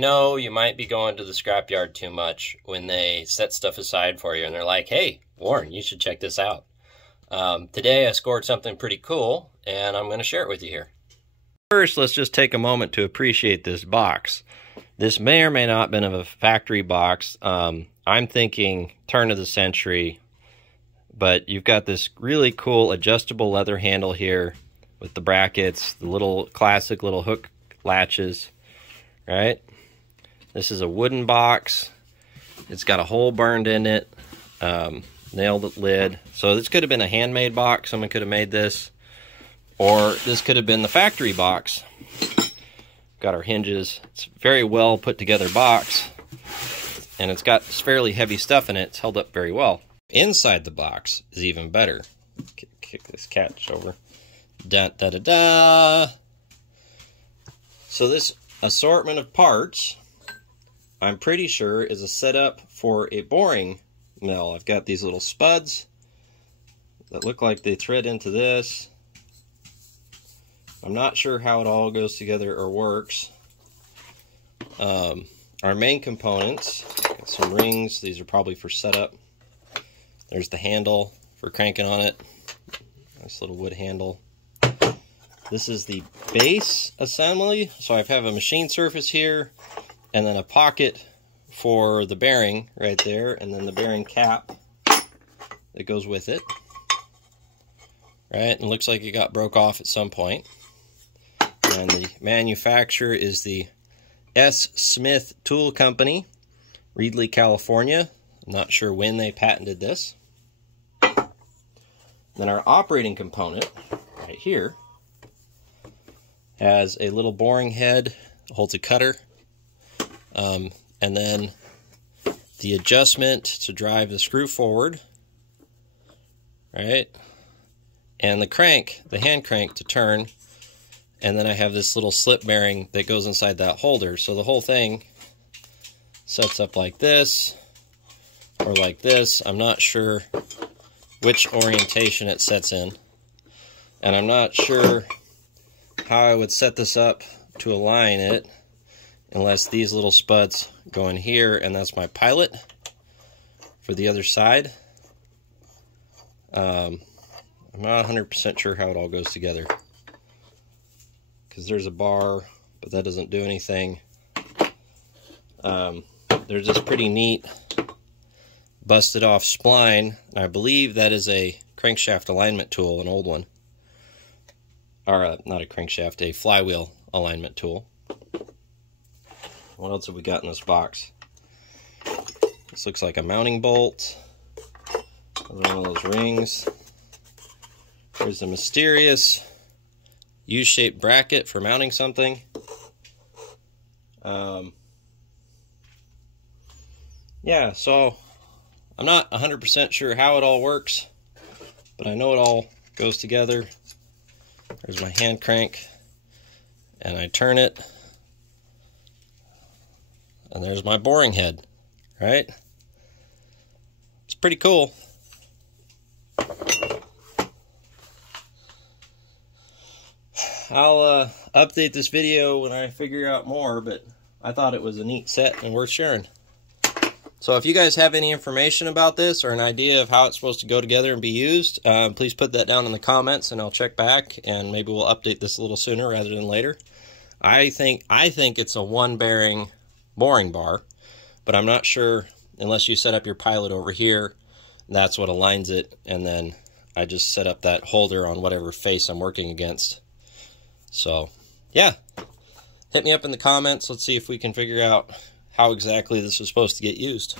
No, you might be going to the scrapyard too much when they set stuff aside for you and they're like, hey, Warren, you should check this out. Today I scored something pretty cool and I'm going to share it with you here. First, let's just take a moment to appreciate this box. This may or may not have been of a factory box. I'm thinking turn of the century, but you've got this really cool adjustable leather handle here with the brackets, the little classic little hook latches, right? This is a wooden box. It's got a hole burned in it, nailed lid. So this could have been a handmade box. Someone could have made this. Or this could have been the factory box. Got our hinges. It's a very well put together box. And it's got fairly heavy stuff in it. It's held up very well. Inside the box is even better. Kick this catch over. Da da da da. So this assortment of parts, I'm pretty sure, is a setup for a boring mill. I've got these little spuds that look like they thread into this. I'm not sure how it all goes together or works. Our main components, got some rings. These are probably for setup. There's the handle for cranking on it. Nice little wood handle. This is the base assembly. So I have a machine surface here, and then a pocket for the bearing right there, and then the bearing cap that goes with it. Right, and it looks like it got broke off at some point. And the manufacturer is the S. Smith Tool Company, Reedley, California. I'm not sure when they patented this. Then our operating component, right here, has a little boring head, holds a cutter, and then the adjustment to drive the screw forward, right? And the crank, the hand crank to turn. And then I have this little slip bearing that goes inside that holder. So the whole thing sets up like this or like this. I'm not sure which orientation it sets in. And I'm not sure how I would set this up to align it unless these little spuds go in here, and that's my pilot for the other side. I'm not 100% sure how it all goes together, because there's a bar, but that doesn't do anything. There's this pretty neat busted off spline, and I believe that is a crankshaft alignment tool, an old one. Or not a crankshaft, a flywheel alignment tool. What else have we got in this box? This looks like a mounting bolt. Another one of those rings. There's a mysterious U-shaped bracket for mounting something. Yeah, so I'm not 100% sure how it all works, but I know it all goes together. There's my hand crank, and I turn it, and there's my boring head, right? It's pretty cool. I'll update this video when I figure out more, but I thought it was a neat set and worth sharing. So if you guys have any information about this or an idea of how it's supposed to go together and be used, please put that down in the comments and I'll check back, and maybe we'll update this a little sooner rather than later. I think it's a one bearing boring bar, but I'm not sure unless you set up your pilot over here. That's what aligns it, and then I just set up that holder on whatever face I'm working against. So yeah, hit me up in the comments. Let's see if we can figure out how exactly this is supposed to get used.